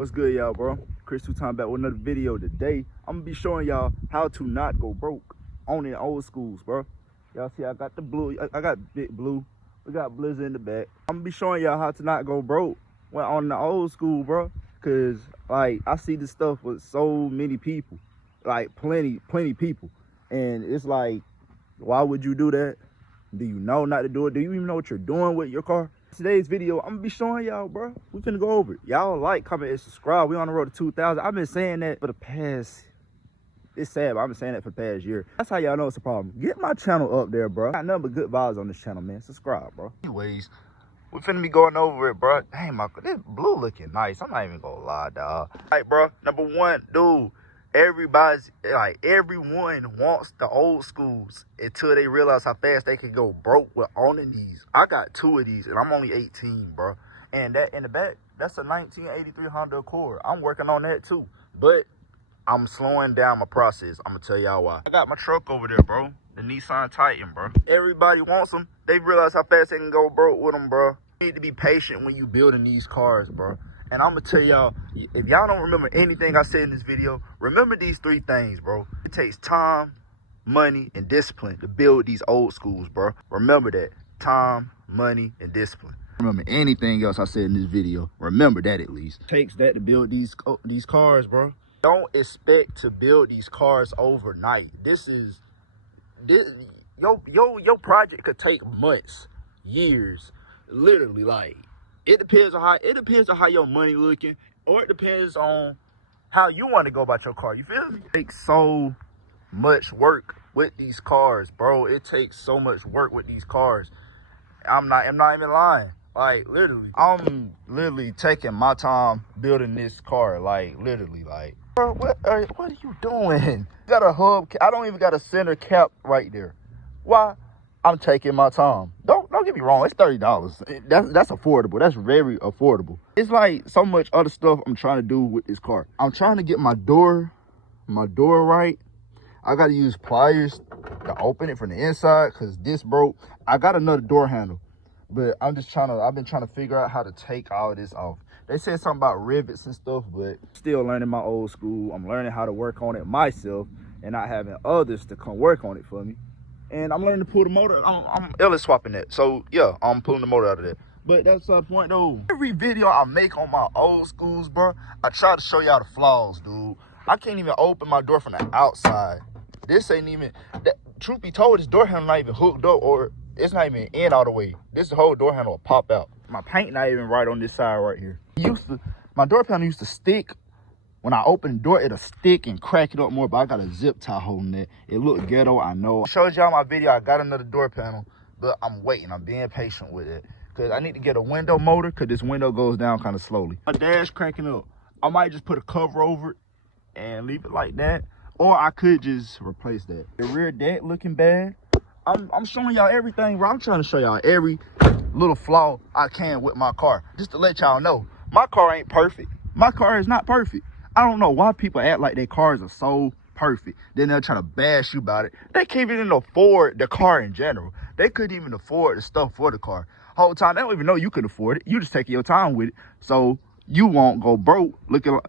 What's good, y'all, bro? Chris Two Time back with another video today. I'm gonna be showing y'all how to not go broke on the old schools, bro. Y'all see I got the blue, I got big blue. We got Blizzard in the back. I'm gonna be showing y'all how to not go broke when on the old school, bro. Cause like I see this stuff with so many people, like plenty people, and it's like, why would you do that? Do you know not to do it? Do you even know what you're doing with your car? Today's video, I'm gonna be showing y'all, bro. We finna go over it. Y'all like, comment, and subscribe. We on the road to 2,000. I've been saying that for the past, it's sad, but I've been saying that for the past year. That's how y'all know it's a problem. Get my channel up there, bro. Got nothing but good vibes on this channel, man. Subscribe, bro. Anyways, we finna be going over it, bro. Dang, this blue looking nice. I'm not even gonna lie, dog. All right, bro. Number one, dude. Everyone wants the old schools until they realize how fast they can go broke with owning these. I got two of these and I'm only 18, bro. And that in the back, that's a 1983 Honda Accord. I'm working on that too, but I'm slowing down my process. I'm gonna tell y'all why. I got my truck over there, bro. The Nissan Titan, bro. Everybody wants them. They realize how fast they can go broke with them, bro. You need to be patient when you building these cars, bro. And I'm gonna tell y'all, if y'all don't remember anything I said in this video, remember these three things, bro. It takes time, money, and discipline to build these old schools, bro. Remember that. Time, money, and discipline. Remember anything else I said in this video, remember that at least. It takes that to build these cars, bro. Don't expect to build these cars overnight. Your project could take months, years, literally, like. It depends on how your money looking, or it depends on how you want to go about your car. You feel me? It takes so much work with these cars, bro. It takes so much work with these cars. I'm not even lying. Like literally, I'm literally taking my time building this car. Like literally, like, bro, what are you doing? You got a hub. I don't even got a center cap right there. Why? I'm taking my time. Don't get me wrong. It's $30. That's affordable. That's very affordable. It's like so much other stuff I'm trying to do with this car. I'm trying to get my door right. I got to use pliers to open it from the inside because this broke. I got another door handle, but I've been trying to figure out how to take all this off. They said something about rivets and stuff, but still learning my old school. I'm learning how to work on it myself and not having others to come work on it for me. And I'm learning to pull the motor. I'm LS swapping that. So yeah, I'm pulling the motor out of that. But that's the point though. Every video I make on my old schools, bro, I try to show y'all the flaws, dude. I can't even open my door from the outside. This ain't even, truth be told, this door handle not even hooked up, or it's not even in all the way. This whole door handle will pop out. My paint not even right on this side right here. My door panel used to stick. When I open the door, it'll stick and crack it up more, but I got a zip tie holding it. It looked ghetto, I know. I showed y'all my video, I got another door panel, but I'm waiting, I'm being patient with it. Cause I need to get a window motor, cause this window goes down kind of slowly. My dash cracking up. I might just put a cover over it and leave it like that. Or I could just replace that. The rear deck looking bad. I'm showing y'all everything, bro. I'm trying to show y'all every little flaw I can with my car. Just to let y'all know, my car ain't perfect. My car is not perfect. I don't know why people act like their cars are so perfect. Then they'll try to bash you about it. They can't even afford the car in general. They couldn't even afford the stuff for the car. Whole time, they don't even know you could afford it. You just taking your time with it. So you won't go broke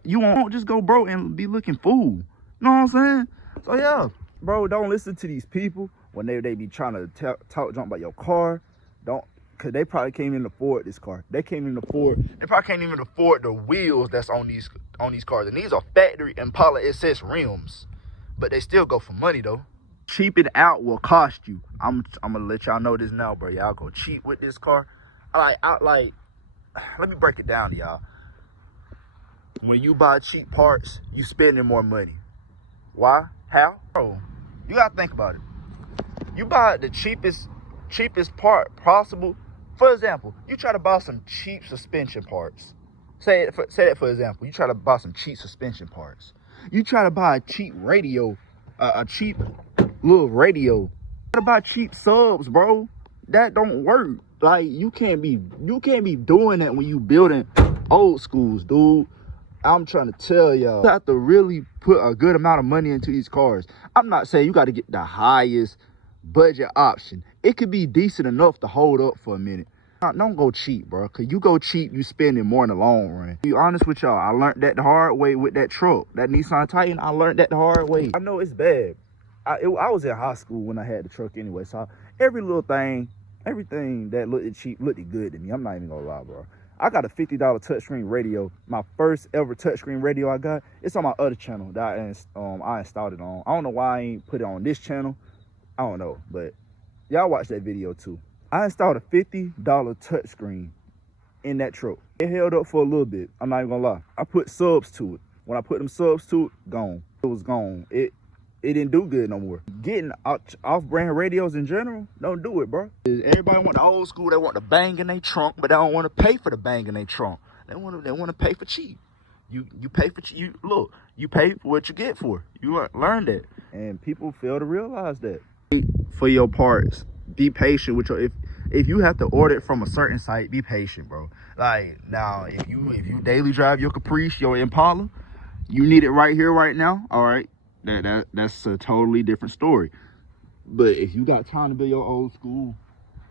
you won't just go broke and be looking fool. You know what I'm saying? So yeah, bro, don't listen to these people when they be trying to talk junk about your car. Cause they probably can't even afford this car. They probably can't even afford the wheels that's on these cars. And these are factory Impala SS rims, but they still go for money though. Cheap it out will cost you. I'm gonna let y'all know this now, bro. Y'all go cheap with this car. Let me break it down to y'all. When you buy cheap parts, you spending more money. Why? How? Bro, you gotta think about it. You buy the cheapest part possible. For example, you try to buy some cheap suspension parts. Say that for example. You try to buy some cheap suspension parts. You try to buy a cheap radio, a cheap little radio. You try to buy cheap subs, bro. That don't work. Like you can't be doing that when you building old schools, dude. I'm trying to tell y'all, you have to really put a good amount of money into these cars. I'm not saying you got to get the highest budget option. It could be decent enough to hold up for a minute. Don't go cheap, bro. Cause you go cheap, you spending more in the long run. To be honest with y'all, I learned that the hard way with that truck, that Nissan Titan. I learned that the hard way. I know it's bad. I was in high school when I had the truck anyway, so every little thing, everything that looked cheap looked good to me. I'm not even gonna lie, bro. I got a $50 touchscreen radio. My first ever touchscreen radio I got. It's on my other channel that I installed it on. I don't know why I ain't put it on this channel. I don't know, but y'all watch that video too. I installed a $50 touchscreen in that truck. It held up for a little bit. I'm not even gonna lie. I put subs to it. When I put them subs to it, gone. It was gone. It didn't do good no more. Getting off-brand radios in general, don't do it, bro. Everybody want the old school. They want the bang in their trunk, but they don't want to pay for the bang in their trunk. They want to pay for cheap. You pay for cheap. Look, you pay for what you get for. You learn that, and people fail to realize that. For your parts, be patient with your. If you have to order it from a certain site, be patient, bro. Like now, if you daily drive your Caprice, your Impala, you need it right here, right now. All right. That's a totally different story. But if you got time to build your old school,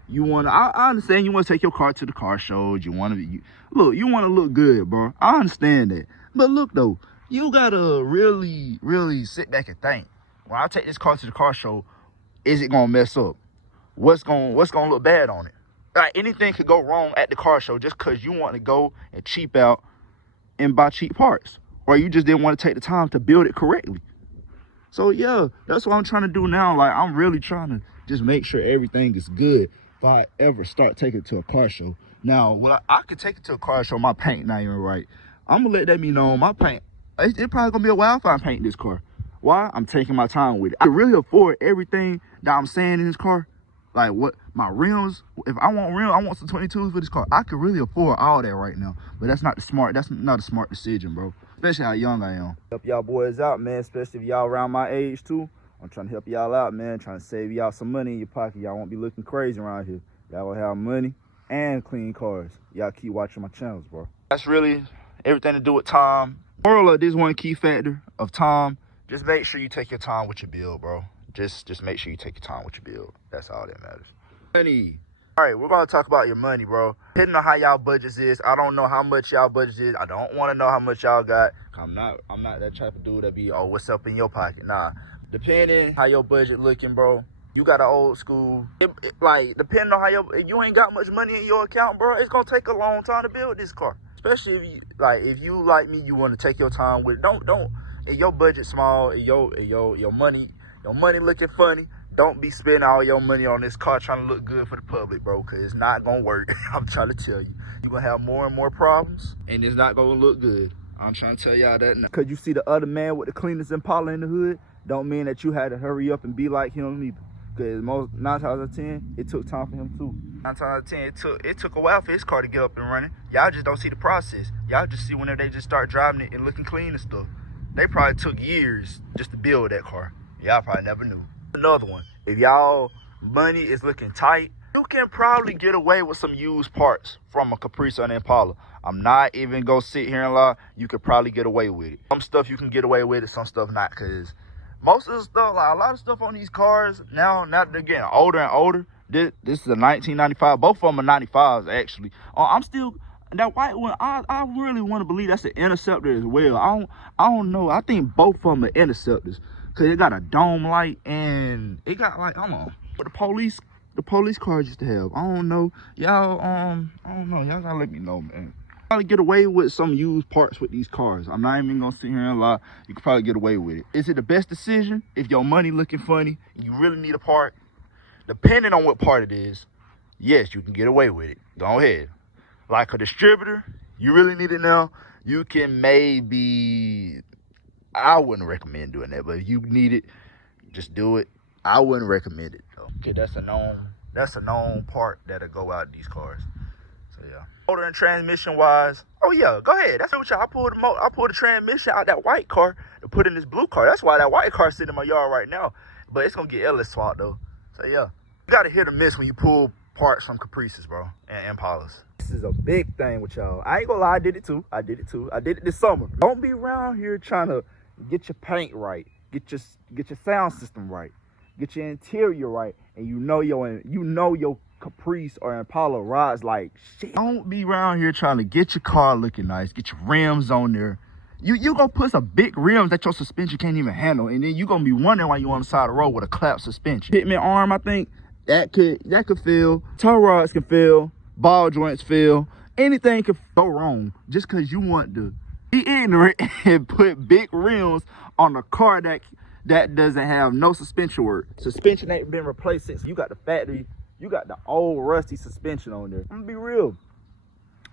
you want to, I understand you want to take your car to the car shows. You want to, you want to look good, bro. I understand that. But look, though, you got to really, really sit back and think. When I take this car to the car show, is it going to mess up? What's going to look bad on it? Like, anything could go wrong at the car show just because you want to go and cheap out and buy cheap parts. Or you just didn't want to take the time to build it correctly. So, yeah, that's what I'm trying to do now. Like, I'm really trying to just make sure everything is good if I ever start taking it to a car show. Now, well, I could take it to a car show. My paint not even right. I'm going to let that be known. My paint, it's probably going to be a while if I paint this car. Why? I'm taking my time with it. I can really afford everything that I'm saying in this car. Like, what, my rims, if I want rims, I want some 22s for this car. I could really afford all that right now. But that's not a smart decision, bro. Especially how young I am. Help y'all boys out, man, especially if y'all around my age too. I'm trying to help y'all out, man, trying to save y'all some money in your pocket. Y'all won't be looking crazy around here. Y'all gonna have money and clean cars. Y'all keep watching my channels, bro. That's really everything to do with time. Moral of this one key factor of time, just make sure you take your time with your build, bro. Just make sure you take your time with your build. That's all that matters. Money. All right, we're going to talk about your money, bro. Depending on how y'all budgets is, I don't know how much y'all budget is. I don't want to know how much y'all got. I'm not that type of dude that be, oh, what's up in your pocket? Nah. Depending how your budget looking, bro. You got an old school. Like, depending on how if you ain't got much money in your account, bro, it's going to take a long time to build this car. Especially if you like me, you want to take your time with it. Don't, if your budget small, if your money looking funny, don't be spending all your money on this car trying to look good for the public, bro, because it's not going to work. I'm trying to tell you. You're going to have more and more problems, and it's not going to look good. I'm trying to tell y'all that now. Because you see the other man with the cleanest Impala in the hood, don't mean that you had to hurry up and be like him either. Because 9 times out of 10, it took time for him too. 9 times out of 10, it took a while for his car to get up and running. Y'all just don't see the process. Y'all just see whenever they just start driving it and looking clean and stuff. They probably took years just to build that car. Y'all probably never knew. Another one, if y'all money is looking tight, you can probably get away with some used parts from a Caprice or an Impala. I'm not even gonna sit here and lie. You could probably get away with it. Some stuff you can get away with it, some stuff not, because most of the stuff, like a lot of stuff on these cars now they're getting older and older. This is a 1995. Both of them are 95s actually. I'm still, that white one, I really want to believe that's an Interceptor as well. I don't know. I think both of them are Interceptors. Cause it got a dome light and it got like, hold on, what the police cars used to have. I don't know. Y'all, I don't know. Y'all gotta let me know, man. Probably get away with some used parts with these cars. I'm not even gonna sit here and lie. You could probably get away with it. Is it the best decision? If your money looking funny, you really need a part, depending on what part it is, yes, you can get away with it. Go ahead. Like a distributor, you really need it now. You can maybe, I wouldn't recommend doing that, but if you need it, just do it. I wouldn't recommend it though. Okay, that's a known part that'll go out in these cars. So yeah. Motor and transmission wise, oh yeah, go ahead. That's what y'all. I pulled the transmission out that white car to put in this blue car. That's why that white car sitting in my yard right now. But it's gonna get LS swapped though. So yeah, you gotta hit or miss when you pull parts from Caprices, bro, and Impalas. This is a big thing with y'all. I ain't gonna lie, I did it too. I did it this summer. Don't be around here trying to get your paint right, get your sound system right, get your interior right, and you know your Caprice or Impala rides like shit. Don't be around here trying to get your car looking nice, get your rims on there. You gonna put some big rims that your suspension can't even handle, and then you gonna be wondering why you on the side of the road with a clap suspension. Pitman arm, I think that could fail. Tow rods can fail. Ball joints fail. Anything could go wrong just because you want to be ignorant and put big rims on a car that doesn't have no suspension work. Suspension ain't been replaced since you got the factory. You got the old rusty suspension on there. I'm gonna be real.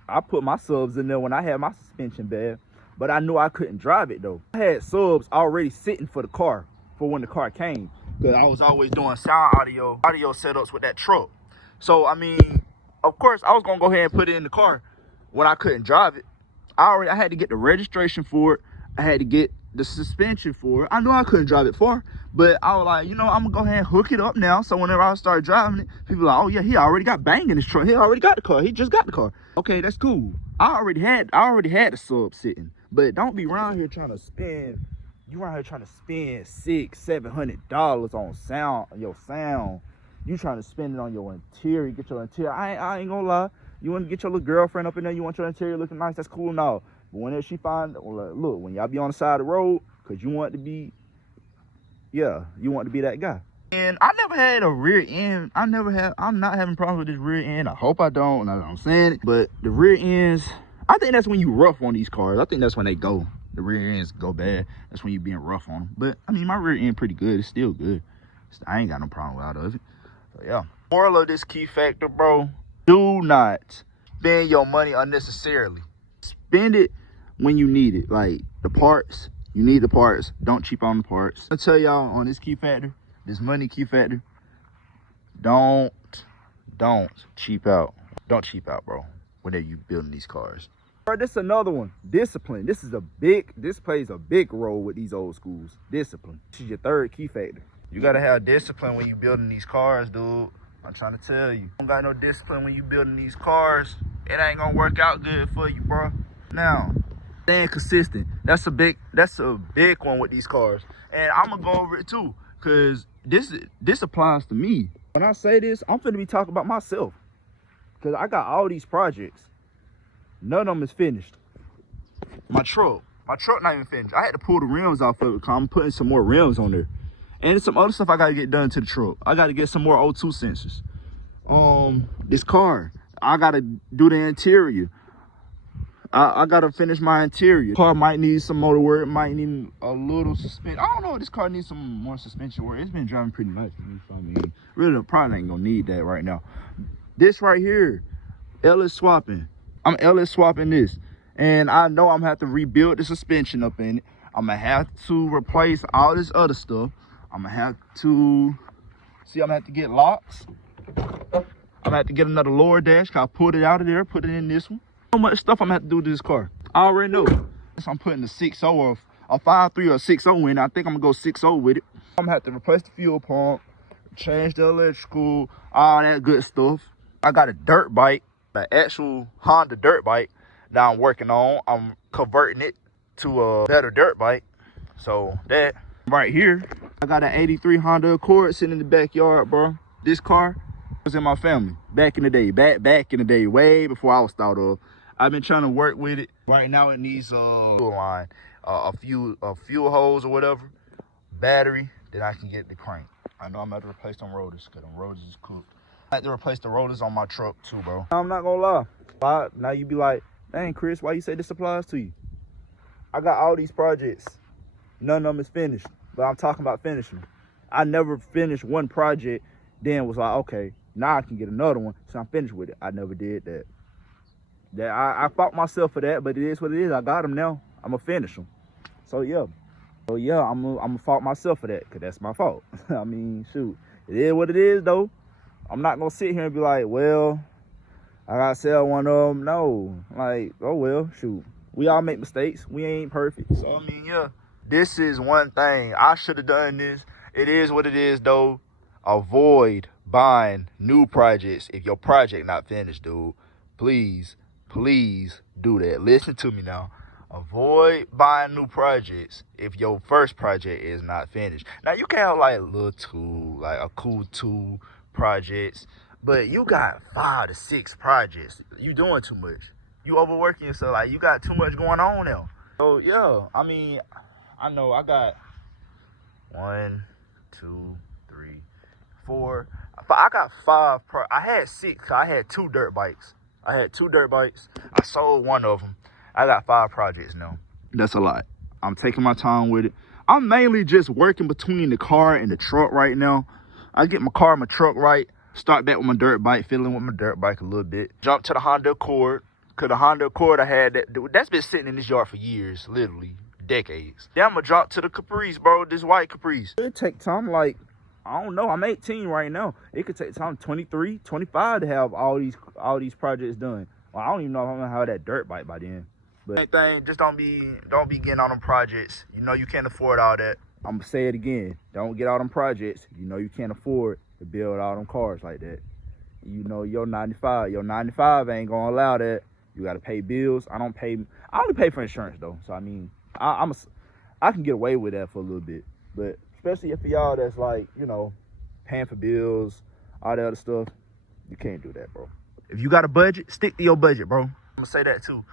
I put my subs in there when I had my suspension bad, but I knew I couldn't drive it though. I had subs already sitting for the car for when the car came, because I was always doing sound audio setups with that truck. So I mean, of course I was gonna go ahead and put it in the car when I couldn't drive it. I had to get the registration for it. I had to get the suspension for it. I knew I couldn't drive it far, but I was like, you know, I'm gonna go ahead and hook it up now. So whenever I start driving it, people are like, oh yeah, he already got bang in his truck. He already got the car. He just got the car. Okay, that's cool. I already had the sub sitting. But don't be around here trying to spend. You around here trying to spend $600-700 on your sound. You trying to spend it on your interior, get your interior. I ain't gonna lie. You want to get your little girlfriend up in there, you want your interior looking nice, that's cool now. But whenever she find, look, when y'all be on the side of the road, because you want to be, yeah, you want to be that guy. And I never had a rear end. I'm not having problems with this rear end. I hope I don't, now that I'm saying it. But the rear ends, I think that's when you rough on these cars. I think that's when they go. The rear ends go bad. That's when you being rough on them. But, I mean, my rear end pretty good. It's still good. I ain't got no problem out of it. So, yeah. Moral of this key factor, bro. Do not spend your money unnecessarily. Spend it when you need it. Like the parts, you need the parts. Don't cheap on the parts. I'll tell y'all on this key factor, this money key factor, don't cheap out. Don't cheap out, bro, whenever you building these cars. Bro, this is another one. Discipline. This plays a big role with these old schools. Discipline. This is your third key factor. You gotta have discipline when you building these cars, dude. I'm trying to tell you. Don't got no discipline when you building these cars. It ain't gonna work out good for you, bro. Now, staying consistent. That's a big one with these cars. And I'm gonna go over it too, cause this applies to me. When I say this, I'm finna be talking about myself. Cause I got all these projects. None of them is finished. My truck not even finished. I had to pull the rims off of it because I'm putting some more rims on there. And there's some other stuff I gotta get done to the truck. I gotta get some more O2 sensors. This car, I gotta do the interior. I gotta finish my interior. Car might need some motor work, might need a little suspension. I don't know if this car needs some more suspension work. It's been driving pretty nice for me, so I mean, really probably ain't gonna need that right now. This right here, LS swapping. I'm LS swapping this. And I know I'm gonna have to rebuild the suspension up in it. I'm gonna have to replace all this other stuff. I'm gonna have to get locks. I'm gonna have to get another lower dash, cause I pulled it out of there, put it in this one. So much stuff I'm gonna have to do to this car. I already know. So I'm putting the 6.0 or a 5.3 or a 6.0 in. I think I'm gonna go 6.0 with it. I'm gonna have to replace the fuel pump, change the electrical, all that good stuff. I got a dirt bike, an actual Honda dirt bike that I'm working on. I'm converting it to a better dirt bike. So that right here, I got an 83 Honda Accord sitting in the backyard, bro. This car was in my family back in the day, back in the day, way before I was thought of. I've been trying to work with it. Right now it needs a fuel line, a fuel hose or whatever, battery, then I can get the crank. I know I'm gonna have to replace them rotors, because them rotors is cooked. I have to replace the rotors on my truck too, bro. I'm not gonna lie. Now you be like, dang, Chris, why you say this applies to you? I got all these projects. None of them is finished, but I'm talking about finishing them. I never finished one project, then was like, okay, now I can get another one, so I'm finished with it. I never did that. I fought myself for that, but it is what it is. I got them now. I'm gonna finish them. So yeah, I'm gonna fault myself for that, because that's my fault. I mean, shoot, it is what it is though. I'm not gonna sit here and be like, well, I gotta sell one of them. No, like, oh well, shoot. We all make mistakes. We ain't perfect. So I mean, yeah, this is one thing. I should have done this. It is what it is though. Avoid buying new projects if your project not finished, dude. Please do that. Listen to me now. Avoid buying new projects if your first project is not finished. Now you can have like a little tool, like a cool tool projects, But you got 5 to 6 projects. You doing too much. You overworking yourself. Like, you got too much going on now. So yeah, I mean, I know I got 1, 2, 3, 4. I got 5. I had 6. I had 2 dirt bikes. I sold 1 of them. I got 5 projects now. That's a lot. I'm taking my time with it. I'm mainly just working between the car and the truck right now. I get my car and my truck right. Start back with my dirt bike, fiddling with my dirt bike a little bit. Jump to the Honda Accord. Because the Honda Accord I had, that's been sitting in this yard for years, literally decades. Then I'm going to jump to the Caprice, bro, this white Caprice. It take time, like, I don't know, I'm 18 right now. It could take time, 23, 25 to have all these projects done. Well, I don't even know if I'm going to have that dirt bike by then. But same thing, just don't be getting on them projects. You know you can't afford all that. I'm going to say it again. Don't get all them projects. You know you can't afford to build all them cars like that. You know your 95 ain't going to allow that. You got to pay bills. I only pay for insurance though. So I mean, I can get away with that for a little bit. But especially for y'all that's like, you know, paying for bills, all that other stuff, you can't do that, bro. If you got a budget, stick to your budget, bro. I'm going to say that too.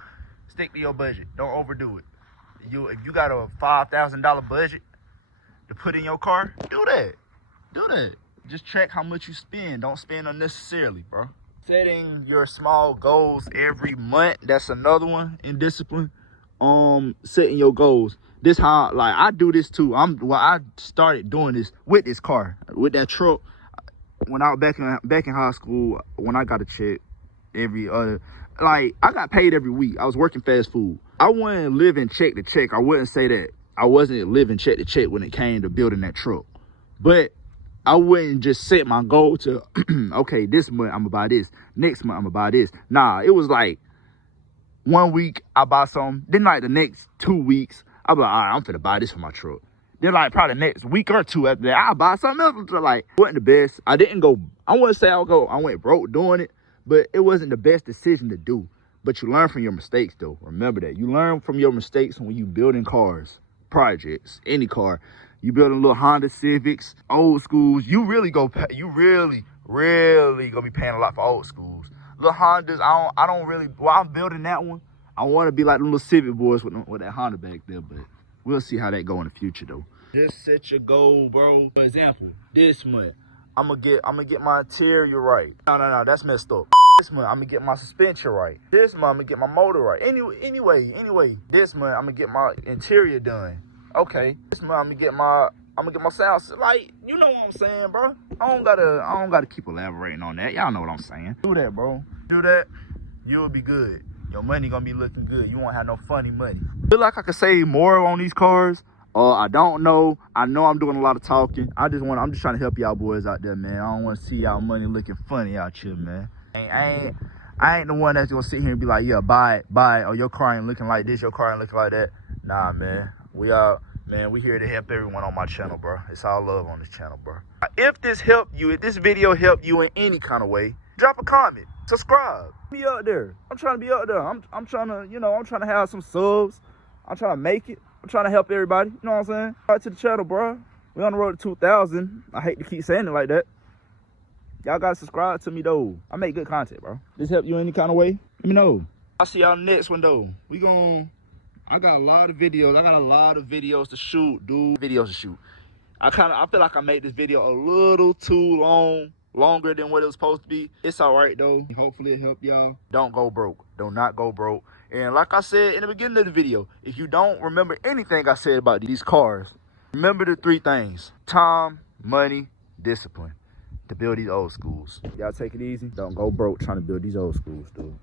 Stick to your budget. Don't overdo it. If you got a $5,000 budget to put in your car, do that. Just track how much you spend. Don't spend unnecessarily, bro. Setting your small goals every month. That's another one in discipline. Setting your goals. This how, like, I do this too. I started doing this with this car, with that truck. When I was back in high school, when I got a check every other, like, I got paid every week. I was working fast food. I wasn't living check to check. I wouldn't say that. I wasn't living check to check when it came to building that truck. But I wouldn't just set my goal to, okay, this month I'm gonna buy this. Next month I'm gonna buy this. Nah, it was like 1 week I buy something. Then like the next 2 weeks, I'll be like, all right, I'm finna buy this for my truck. Then like probably the next week or 2 after that, I'll buy something else. So like, it wasn't the best. I wouldn't say I went broke doing it, but it wasn't the best decision to do. But you learn from your mistakes though. Remember that. You learn from your mistakes when you building cars, projects, any car. You building little Honda Civics, old schools. You really gonna be paying a lot for old schools. Little Hondas, I don't really, while I'm building that one, I want to be like the little Civic boys with that Honda back there, but we'll see how that go in the future though. Just set your goal, bro. For example, this month, I'm gonna get my interior right. No, that's messed up. This month, I'm gonna get my suspension right. This month, I'm gonna get my motor right. Anyway, this month, I'm gonna get my interior done. Okay, this month, I'm gonna get my sound. Like, you know what I'm saying, bro. I don't gotta keep elaborating on that. Y'all know what I'm saying. Do that, bro. Do that, you'll be good. Your money gonna be looking good. You won't have no funny money. Feel like I could save more on these cars. I don't know. I know I'm doing a lot of talking. I'm just trying to help y'all boys out there, man. I don't want to see y'all money looking funny out here, man. I ain't the one that's gonna sit here and be like, yeah, buy it. Or your car ain't looking like this, your car ain't looking like that. Nah, man. We here to help everyone on my channel, bro. It's all love on this channel, bro. If this video helped you in any kind of way, drop a comment, subscribe. Be up there. I'm trying to be up there. I'm trying to, you know, I'm trying to have some subs. I'm trying to make it. I'm trying to help everybody. You know what I'm saying? Right to the channel, bro. We on the road to 2,000. I hate to keep saying it like that. Y'all gotta subscribe to me though. I make good content, bro. This help you any kind of way? Let me know. I'll see y'all next one though. I got a lot of videos. I got a lot of videos to shoot, dude. Videos to shoot. I feel like I made this video a little too longer than what it was supposed to be. It's all right though. Hopefully it helped y'all. Don't go broke. Do not go broke. And like I said in the beginning of the video, if you don't remember anything I said about these cars, remember the 3 things: time, money, discipline, to build these old schools. Y'all take it easy. Don't go broke trying to build these old schools, dude.